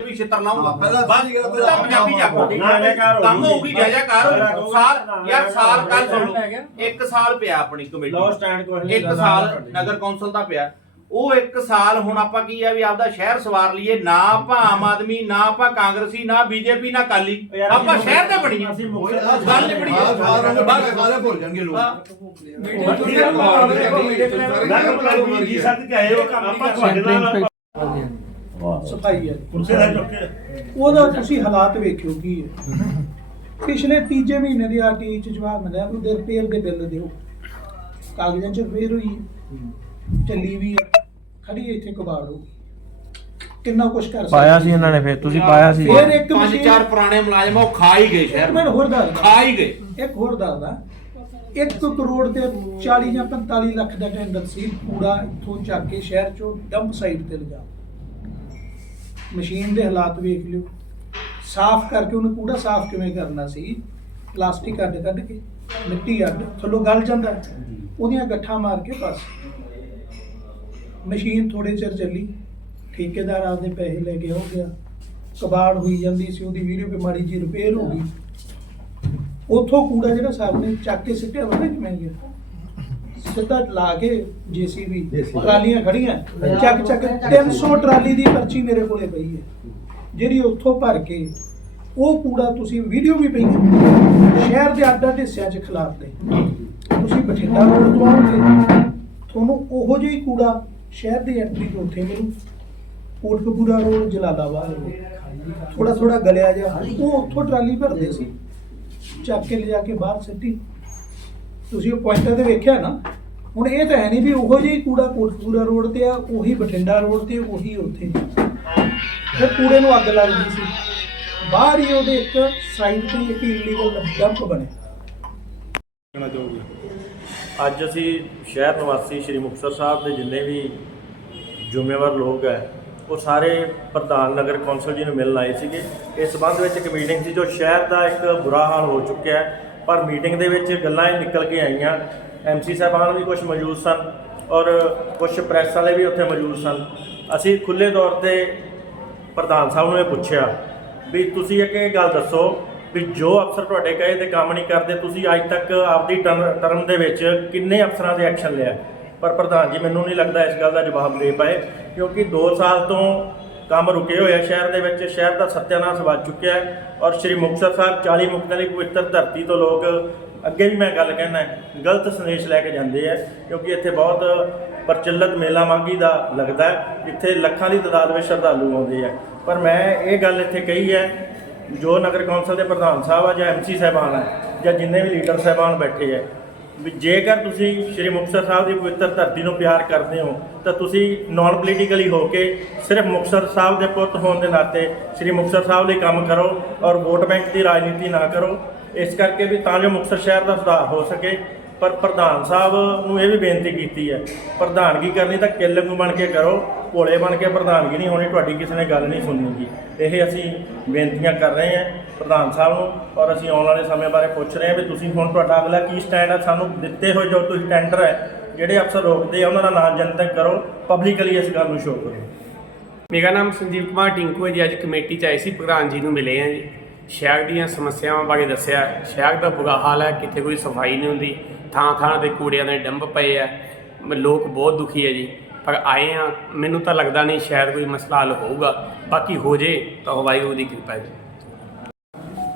ਵੀ ਛਿੱਤਰ ਲਾਉਂਗਾ। ਪਹਿਲਾਂ ਗੱਲ ਪਹਿਲਾਂ ਪੰਜਾਬੀ ਜਾਪੋ। ਕੰਮ ਹੋਊਗੀ ਜਾਇਜਾ ਕਰ ਸਾਲ ਯਾਰ ਸਾਲ ਕੱਲ ਸੁਣ ਲਓ। ਇੱਕ ਸਾਲ ਪਿਆ ਆਪਣੀ ਲਓ ਕਮੇਟੀ ਸਟੈਂਡ ਕੋਈ ਇੱਕ ਸਾਲ ਨਗਰ ਕੌਂਸਲ ਦਾ ਪਿਆ। ਉਹ ਇੱਕ ਸਾਲ ਹੁਣ ਆਪਾਂ ਕੀ ਆ ਵੀ ਆਪਦਾ ਸ਼ਹਿਰ ਸਵਾਰ ਲਈਏ। ਨਾ ਆਪਾਂ ਆਮ ਆਦਮੀ ਨਾ ਆਪਾਂ ਕਾਂਗਰਸੀ ਨਾ ਬੀਜੇਪੀ ਨਾ ਕਾਲੀ ਆਪਾਂ ਸ਼ਹਿਰ ਦੇ ਬਣੀਏ। ਅਸੀਂ ਗੱਲ ਨਹੀਂ ਬਣੀ ਸਾਲ ਸਾਲ ਨੂੰ ਬਸ ਸਾਰੇ ਭੁੱਲ ਜਾਣਗੇ ਲੋਕ। ਹਾਂ। ਜੀ ਸੱਦ ਕੇ ਆਏ ਹੋ ਆਪਾਂ ਤੁਹਾਡੇ ਨਾਲ ਸਫ਼ਾਈ ਹੈ। ਕੁਰਸੀ ਲੈ ਚੁੱਕੇ ਉਹਦਾ ਤੁਸੀਂ ਹਾਲਾਤ ਵੇਖਿਓ ਕੀ ਹੈ। ਪਿਛਲੇ ਤੀਜੇ ਮਹੀਨੇ ਦੀ ਆਰਟੀਆਈ ਚ ਜਵਾਬ ਮਿਲਿਆ ਵੀ ਦੇ ਰਿਪੇਅਰ ਦੇ ਬਿੱਲ ਦਿਓ। ਕਾਗਜ਼ਾਂ ਚ ਰਿਪੇਅਰ ਹੋਈ ਚੱਲੀ ਵੀ ਹੈ ਖੜੀ ਇੱਥੇ ਕਬਾੜੋ ਕਿੰਨਾ ਕੁਛ ਕਰ ਸਕਦੇ ਪਾਇਆ ਸੀ ਇਹਨਾਂ ਨੇ ਫਿਰ ਤੁਸੀਂ ਪਾਇਆ ਸੀ। ਫਿਰ ਇੱਕ ਪੰਜ ਮਸ਼ੀਨ ਚਾਰ ਪੁਰਾਣੇ ਮੁਲਾਜ਼ਮ ਉਹ ਖਾ ਹੀ ਗਏ ਸ਼ਹਿਰ। ਮੈਂ ਹੋਰ ਦੱਸਦਾ ਖਾ ਹੀ ਗਏ। ਇੱਕ ਹੋਰ ਦੱਸਦਾ 1 ਕਰੋੜ ਤੇ 40 ਜਾਂ 45 ਲੱਖ ਦਾ ਟੈਂਡਰ ਸੀ ਕੂੜਾ ਇੱਥੋਂ ਚੱਕ ਕੇ ਸ਼ਹਿਰ ਚੋਂ ਡੰਪ ਸਾਈਟ ਤੇ ਲਿਜਾ ਮਸ਼ੀਨ ਦੇ ਹਾਲਾਤ ਵੇਖ ਲਿਓ। ਸਾਫ਼ ਕਰਕੇ ਉਹਨੂੰ ਕੂੜਾ ਸਾਫ਼ ਕਿਵੇਂ ਕਰਨਾ ਸੀ? ਪਲਾਸਟਿਕ ਅੱਡ ਕੱਢ ਕੇ, ਮਿੱਟੀ ਅੱਡ, ਥੱਲੋਂ ਗਲ ਜਾਂਦਾ ਉਹਦੀਆਂ ਗੱਠਾਂ ਮਾਰ ਕੇ ਬਸ। ਮਸ਼ੀਨ ਥੋੜੇ ਚਿਰ ਚੱਲੀ। ਠੇਕੇਦਾਰ ਆਪਦੇ ਪੈਸੇ ਲੈ ਕੇ ਹੋ ਗਿਆ। ਕਬਾੜ ਹੋਈ ਜਾਂਦੀ ਸੀ ਉਹਦੀ ਵੀਡੀਓ ਤੇ ਮਾੜੀ ਜੀ ਰਿਪੇਅਰ ਹੋ ਗਈ। ਉਥੋਂ ਕੂੜਾ ਜਿਹੜਾ ਸਾਹਿਬ ਨੇ, ਚੱਕ ਕੇ ਸਿੱਟਿਆ ਪਤਾ ਕਿਵੇਂ ਗਿਆ। ਸਿੱਧਾ ਲਾ ਕੇ ਜੀਸੀਬੀ ਟਰਾਲੀਆਂ ਖੜੀਆਂ ਚੱਕ ਚੱਕ 300 ਟਰਾਲੀ ਦੀ ਪਰਚੀ ਮੇਰੇ ਕੋਲੇ ਪਈ ਹੈ। ਜਿਹੜੀ ਉੱਥੋਂ ਭਰ ਕੇ ਉਹ ਕੂੜਾ ਤੁਸੀਂ ਵੀਡੀਓ ਵੀ ਪਈ ਹੈ ਸ਼ਹਿਰ ਦੇ ਅੱਡ ਹਿੱਸਿਆਂ 'ਚ ਖਿਲਾਰਦੇ ਤੁਸੀਂ ਬਠਿੰਡਾ ਰੋਡ ਤੋਂ ਆਓਗੇ ਤੁਹਾਨੂੰ ਉਹੋ ਜਿਹਾ ਹੀ ਕੂੜਾ ਸ਼ਹਿਰ ਦੀ ਐਂਟਰੀ ਤੋਂ ਉੱਥੇ ਮਿਲੂ। ਕੋਟਕਪੂਰਾ ਰੋਡ ਜਲਾਲਾਬਾਦ ਥੋੜਾ ਥੋੜਾ ਗਲਿਆ ਜਾ ਉਹ ਉੱਥੋਂ ਟਰਾਲੀ ਭਰਦੇ ਸੀ। ਚੱਕ ਕੇ ਲਿਜਾ ਕੇ ਬਾਹਰ ਸਿੱਟੀ। ਤੁਸੀਂ ਉਹ ਪੁਆਇੰਟਾਂ ਤੇ ਵੇਖਿਆ ਨਾ ਹੁਣ ਇਹ ਤਾਂ ਹੈ ਨਹੀਂ ਵੀ ਉਹੋ ਜਿਹਾ ਹੀ ਕੂੜਾ ਕੋਟਕਪੂਰਾ ਰੋਡ ਤੇ ਆ ਉਹੀ ਬਠਿੰਡਾ ਰੋਡ ਤੇ ਉਹੀ ਉੱਥੇ। ਫਿਰ ਕੂੜੇ ਨੂੰ ਅੱਗ ਲੱਗਦੀ ਸੀ। ਬਾਹਰ ਹੀ ਉਹਦੇ ਇੱਕ ਸਾਈਡ ਤੇ ਇੱਕ ਇਲੀਗਲ ਡੰਪ ਬਣਿਆ ਅੱਜ ਅਸੀਂ ਸ਼ਹਿਰ ਨਿਵਾਸੀ ਸ਼੍ਰੀ ਮੁਕਤਸਰ ਸਾਹਿਬ ਦੇ ਜਿੰਨੇ ਵੀ ਜ਼ਿੰਮੇਵਾਰ ਲੋਕ ਹੈ ਉਹ ਸਾਰੇ ਪ੍ਰਧਾਨ ਨਗਰ ਕੌਂਸਲ ਜੀ ਨੂੰ ਮਿਲਣ ਆਏ ਸੀਗੇ। ਇਸ ਸੰਬੰਧ ਵਿੱਚ ਇੱਕ ਮੀਟਿੰਗ ਸੀ ਜੋ ਸ਼ਹਿਰ ਦਾ ਇੱਕ ਬੁਰਾ ਹਾਲ ਹੋ ਚੁੱਕਿਆ ਹੈ। ਪਰ ਮੀਟਿੰਗ ਦੇ ਵਿੱਚ ਗੱਲਾਂ ਹੀ ਨਿਕਲ ਕੇ ਆਈਆਂ ਐਮਸੀ ਸਾਹਿਬਾਨ ਵੀ ਕੁਝ ਮੌਜੂਦ ਸਨ ਔਰ ਕੁਝ ਪ੍ਰੈਸ ਵਾਲੇ ਵੀ ਉੱਥੇ ਮੌਜੂਦ ਸਨ। ਅਸੀਂ ਖੁੱਲੇ ਤੌਰ ਤੇ ਪ੍ਰਧਾਨ ਸਾਹਿਬ ਨੂੰ ਇਹ ਪੁੱਛਿਆ ਵੀ ਤੁਸੀਂ ਇੱਕ ਇਹ ਗੱਲ ਦੱਸੋ ਵੀ ਜੋ ਅਫਸਰ ਤੁਹਾਡੇ ਕਹੇ ਤੇ ਕੰਮ ਨਹੀਂ ਕਰਦੇ, ਤੁਸੀਂ ਅੱਜ ਤੱਕ ਆਪਦੀ ਟਰਮ ਟਰਮ ਦੇ ਵਿੱਚ ਕਿੰਨੇ ਅਫਸਰਾਂ ਦੇ ਐਕਸ਼ਨ ਲਿਆ? ਪਰ ਪ੍ਰਧਾਨ ਜੀ, ਮੈਨੂੰ ਨਹੀਂ ਲੱਗਦਾ ਇਸ ਗੱਲ ਦਾ ਜਵਾਬ ਦੇ ਪਾਏ, ਕਿਉਂਕਿ 2 ਸਾਲ ਤੋਂ ਕੰਮ ਰੁਕੇ ਹੋਏ ਆ ਸ਼ਹਿਰ ਦੇ ਵਿੱਚ। ਸ਼ਹਿਰ ਦਾ ਸੱਤਿਆਨਾਸ਼ ਵੱਜ ਚੁੱਕਿਆ ਹੈ ਔਰ ਸ੍ਰੀ ਮੁਕਤਸਰ ਸਾਹਿਬ 40 ਮੁਕਤਾਂ ਦੀ ਪਵਿੱਤਰ ਧਰਤੀ ਤੋਂ ਲੋਕ ਅੱਗੇ ਵੀ ਮੈਂ ਗੱਲ ਕਹਿਣਾ ਗਲਤ ਸੰਦੇਸ਼ ਲੈ ਕੇ ਜਾਂਦੇ ਆ, ਕਿਉਂਕਿ ਇੱਥੇ ਬਹੁਤ ਪ੍ਰਚਲਿਤ ਮੇਲਾ ਮਾਘੀ ਦਾ ਲੱਗਦਾ ਹੈ, ਇੱਥੇ ਲੱਖਾਂ ਦੀ ਤਾਦਾਦ ਵਿੱਚ ਸ਼ਰਧਾਲੂ ਆਉਂਦੇ ਆ। ਪਰ ਮੈਂ ਇਹ ਗੱਲ ਇੱਥੇ ਕਹੀ ਹੈ, ਜੋ ਨਗਰ ਕੌਂਸਲ ਦੇ ਪ੍ਰਧਾਨ ਸਾਹਿਬ ਆ ਜਾਂ ਐਮਸੀ ਸਾਹਿਬਾਨ ਆ ਜਾਂ ਜਿੰਨੇ ਵੀ ਲੀਡਰ ਸਾਹਿਬਾਨ ਬੈਠੇ ਆ ਵੀ ਜੇਕਰ ਤੁਸੀਂ ਸ਼੍ਰੀ ਮੁਕਤਸਰ ਸਾਹਿਬ ਦੀ ਪਵਿੱਤਰ ਧਰਤੀ ਨੂੰ ਪਿਆਰ ਕਰਦੇ ਹੋ, ਤਾਂ ਤੁਸੀਂ ਨਾਨ ਪੋਲੀਟੀਕਲੀ ਹੋ ਕੇ ਸਿਰਫ ਮੁਕਤਸਰ ਸਾਹਿਬ ਦੇ ਪੁੱਤ ਹੋਣ ਦੇ ਨਾਤੇ ਸ਼੍ਰੀ ਮੁਕਤਸਰ ਸਾਹਿਬ ਲਈ ਕੰਮ ਕਰੋ ਔਰ ਵੋਟ ਬੈਂਕ ਦੀ ਰਾਜਨੀਤੀ ਨਾ ਕਰੋ। ਇਸ ਕਰਕੇ ਵੀ ਤਾਂ ਜੋ ਮੁਕਤਸਰ ਸ਼ਹਿਰ ਦਾ ਸੁਧਾਰ ਹੋ ਸਕੇ ਪਰ ਪ੍ਰਧਾਨ ਸਾਹਿਬ ਨੂੰ ਇਹ ਵੀ ਬੇਨਤੀ ਕੀਤੀ ਹੈ, ਪ੍ਰਧਾਨਗੀ ਕਰਨੀ ਤਾਂ ਕਿੱਲ ਨੂੰ ਬਣ ਕੇ ਕਰੋ, ਭੋਲੇ ਬਣ ਕੇ ਪ੍ਰਧਾਨਗੀ ਨਹੀਂ ਹੋਣੀ, ਤੁਹਾਡੀ ਕਿਸੇ ਨੇ ਗੱਲ ਨਹੀਂ ਸੁਣਨੀਗੀ ਇਹ ਅਸੀਂ ਬੇਨਤੀਆਂ ਕਰ ਰਹੇ ਹਾਂ ਪ੍ਰਧਾਨ ਸਾਹਿਬ ਨੂੰ ਔਰ ਅਸੀਂ ਆਉਣ ਵਾਲੇ ਸਮੇਂ ਬਾਰੇ ਪੁੱਛ ਰਹੇ ਹਾਂ ਵੀ ਤੁਸੀਂ ਹੁਣ ਤੁਹਾਡਾ ਅਗਲਾ ਕੀ ਸਟੈਂਡ ਹੈ, ਸਾਨੂੰ ਦਿੱਤੇ ਹੋਏ ਜੋ ਤੁਸੀਂ ਟੈਂਡਰ ਹੈ, ਜਿਹੜੇ ਅਫਸਰ ਰੋਕਦੇ ਆ, ਉਹਨਾਂ ਦਾ ਨਾਮ ਜਨਤਕ ਕਰੋ ਪਬਲਿਕਲੀ ਇਸ ਗੱਲ ਨੂੰ ਸ਼ੋਅ ਕਰੋ। ਮੇਰਾ ਨਾਮ ਸੰਜੀਵ ਕੁਮਾਰ ਟਿੰਕੂ ਹੈ ਜੀ, ਅੱਜ ਕਮੇਟੀ 'ਚ ਆਏ ਸੀ, ਪ੍ਰਧਾਨ ਜੀ ਨੂੰ ਮਿਲੇ ਆ ਜੀ। ਸ਼ਹਿਰ ਦੀਆਂ ਸਮੱਸਿਆਵਾਂ ਬਾਰੇ ਦੱਸਿਆ। ਸ਼ਹਿਰ ਦਾ ਬੁਰਾ ਹਾਲ ਹੈ ਕਿਤੇ ਕੋਈ ਸਫ਼ਾਈ ਨਹੀਂ ਹੁੰਦੀ ਥਾਂ ਥਾਂ ਤੇ ਕੂੜਿਆਂ ਦੇ ਡੰਬ ਪਏ ਆ। ਲੋਕ ਬਹੁਤ ਦੁਖੀ ਹੈ ਜੀ। ਪਰ ਆਏ ਆ ਮੈਨੂੰ ਤਾਂ ਲੱਗਦਾ ਨਹੀਂ ਸ਼ਾਇਦ ਕੋਈ ਮਸਲਾ ਹੱਲ ਹੋਊਗਾ। ਬਾਕੀ ਹੋ ਜੇ ਤਾਂ ਵਾਹਿਗੁਰੂ ਦੀ ਕਿਰਪਾ ਹੈ ਜੀ।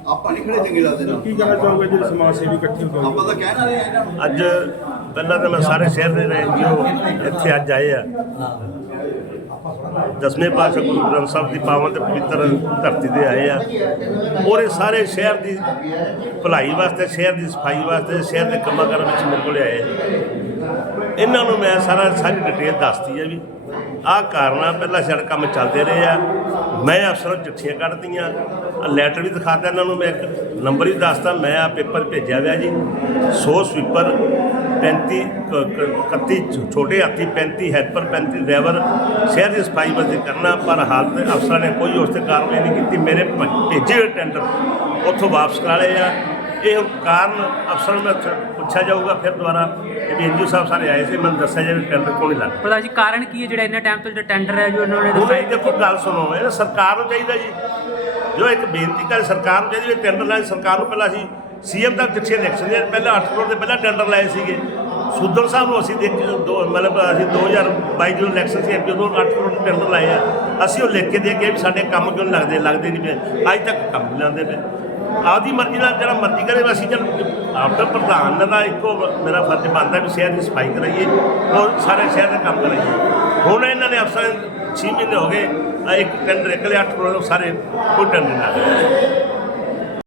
ਆਪਾਂ ਨਹੀਂ ਖੜੇ ਚੰਗੇ ਲੱਗਦੇ ਨਾ। ਕੀ ਕਹਿਣਾ ਚਾਹੋਗੇ ਜਿਹੜੇ ਸਮਾਜ ਸੇਵੀ ਇਕੱਠੇ ਹੋ ਆਪਾਂ ਤਾਂ ਇਹਨਾਂ ਨੂੰ ਅੱਜ ਪਹਿਲਾਂ ਤਾਂ ਮੈਂ ਸਾਰੇ ਸ਼ਹਿਰ ਦੇ ਐਨਜੀਓ ਇੱਥੇ ਅੱਜ ਆਏ ਆ। ਦਸਵੇਂ ਪਾਤਸ਼ਾਹ ਗੁਰੂ ਗ੍ਰੰਥ ਸਾਹਿਬ ਦੀ ਪਾਵਨ ਤੇ ਪਵਿੱਤਰ ਧਰਤੀ ਤੇ ਆਏ ਆ। ਔਰ ਇਹ ਸਾਰੇ ਸ਼ਹਿਰ ਦੀ ਭਲਾਈ ਵਾਸਤੇ, ਸ਼ਹਿਰ ਦੀ ਸਫ਼ਾਈ ਵਾਸਤੇ, ਸ਼ਹਿਰ ਦੇ ਕੰਮਾਂ ਕਾਰਾਂ ਵਿੱਚ ਮੇਰੇ ਕੋਲ ਆਏ ਆ। ਇਹਨਾਂ ਨੂੰ ਮੈਂ ਸਾਰਾ ਸਾਰੀ ਡਿਟੇਲ ਦੱਸਤੀ ਹੈ ਵੀ ਆਹ ਕਾਰਨ ਪਹਿਲਾਂ ਸਾਡੇ ਕੰਮ ਚੱਲਦੇ ਰਹੇ ਆ। ਮੈਂ ਅਫਸਰਾਂ ਨੂੰ ਚਿੱਠੀਆਂ ਕੱਢਤੀਆਂ, ਆਹ ਲੈਟਰ ਵੀ ਦਿਖਾਤਾ ਇਹਨਾਂ ਨੂੰ, ਮੈਂ ਇੱਕ ਨੰਬਰ ਹੀ ਦੱਸਤਾ, ਮੈਂ ਆ ਪੇਪਰ ਭੇਜਿਆ ਹੋਇਆ ਜੀ। 100 ਸਵੀਪਰ 35 ਕ- ਕ- 31 ਛ- ਛੋਟੇ ਹਾਥੀ 35 ਹੈਲਪਰ 35 ਡਰਾਈਵਰ ਸ਼ਹਿਰ ਦੀ ਸਫ਼ਾਈ ਵਾਸਤੇ ਕਰਨਾ ਪਰ ਹਾਲ ਤੇ ਅਫਸਰਾਂ ਨੇ ਕੋਈ ਉਸ ਤੇ ਕਾਰਵਾਈ ਨਹੀਂ ਕੀਤੀ। ਮੇਰੇ ਭੇਜੇ ਹੋਏ ਟੈਂਡਰ ਉੱਥੋਂ ਵਾਪਸ ਕਰਾ ਲਏ ਆ। ਇਹ ਕਾਰਨ ਅਫਸਰਾਂ ਨੂੰ ਪੁੱਛਿਆ ਜਾਊਗਾ ਫਿਰ ਦੁਬਾਰਾ ਵੀ ਐਨਜੀਓ ਸਾਹਿਬ ਸਾਰੇ ਆਏ ਸੀ ਮੈਨੂੰ ਦੱਸਿਆ ਜਾਵੇ ਟੈਂਡਰ ਕੋਲ ਨਹੀਂ ਲੱਗ ਪ੍ਰਧਾਨ ਜੀ ਕਾਰਨ ਕੀ ਹੈ ਜਿਹੜਾ ਇੰਨਾ ਟਾਈਮ ਤੋਂ ਜਿਹੜਾ ਟੈਂਡਰ ਹੈ ਜੋ ਇਹਨਾਂ ਨੇ ਦੱਸਿਆ? ਦੇਖੋ ਗੱਲ ਸੁਣੋ ਇਹ ਸਰਕਾਰ ਨੂੰ ਚਾਹੀਦਾ ਜੀ। ਜੋ ਇੱਕ ਬੇਨਤੀ ਕਰ ਸਰਕਾਰ ਨੂੰ ਚਾਹੀਦੀ ਟੈਂਡਰ ਲਾਏ ਸਰਕਾਰ ਨੂੰ ਪਹਿਲਾਂ ਅਸੀਂ ਸੀਐਮ ਤੱਕ ਚਿੱਠੀਆਂ ਲਿਖ ਸਕਦੇ ਪਹਿਲਾਂ 8 ਕਰੋੜ ਦੇ ਪਹਿਲਾਂ ਟੈਂਡਰ ਲਾਏ ਸੀਗੇ। ਸੁੱਦਰ ਸਾਹਿਬ ਨੂੰ ਅਸੀਂ ਦੇਖ ਦੋ ਮਤਲਬ ਅਸੀਂ 2022 ਜਦੋਂ ਇਲੈਕਸ਼ਨ ਸੀ ਜਦੋਂ 8 ਕਰੋੜ ਦੇ ਟੈਂਡਰ ਲਾਏ ਆ। ਅਸੀਂ ਉਹ ਲਿਖ ਕੇ ਦੇ ਗਏ ਵੀ ਸਾਡੇ ਕੰਮ ਕਿਉਂ ਨੀ ਲੱਗਦੇ ਲੱਗਦੇ ਨਹੀਂ ਪਏ। ਅੱਜ ਤੱਕ ਕੰਮ ਨਹੀਂ ਲਾਉਂਦੇ ਪਏ। ਆਪਦੀ ਮਰਜ਼ੀ ਨਾਲ ਜਿਹੜਾ ਮਰਜ਼ੀ ਕਰੇ, ਅਸੀਂ ਚੱਲ ਆਪਦਾ ਪ੍ਰਧਾਨ ਦਾ ਇੱਕੋ ਮੇਰਾ ਫਰਜ਼ ਬਣਦਾ ਵੀ ਸ਼ਹਿਰ ਦੀ ਸਫ਼ਾਈ ਕਰਾਈਏ ਔਰ ਸਾਰੇ ਸ਼ਹਿਰ ਦਾ ਕੰਮ ਕਰਾਈਏ। ਹੁਣ ਇਹਨਾਂ ਨੇ ਅਫਸਰਾਂ 6 ਮਹੀਨੇ ਹੋ ਗਏ ਇੱਕ ਟੈਂਡਰ ਇਕੱਲੇ 8 ਕਰੋੜ, ਸਾਰੇ ਕੋਈ ਟੈਂਡਰ ਨਾ ਹੋਇਆ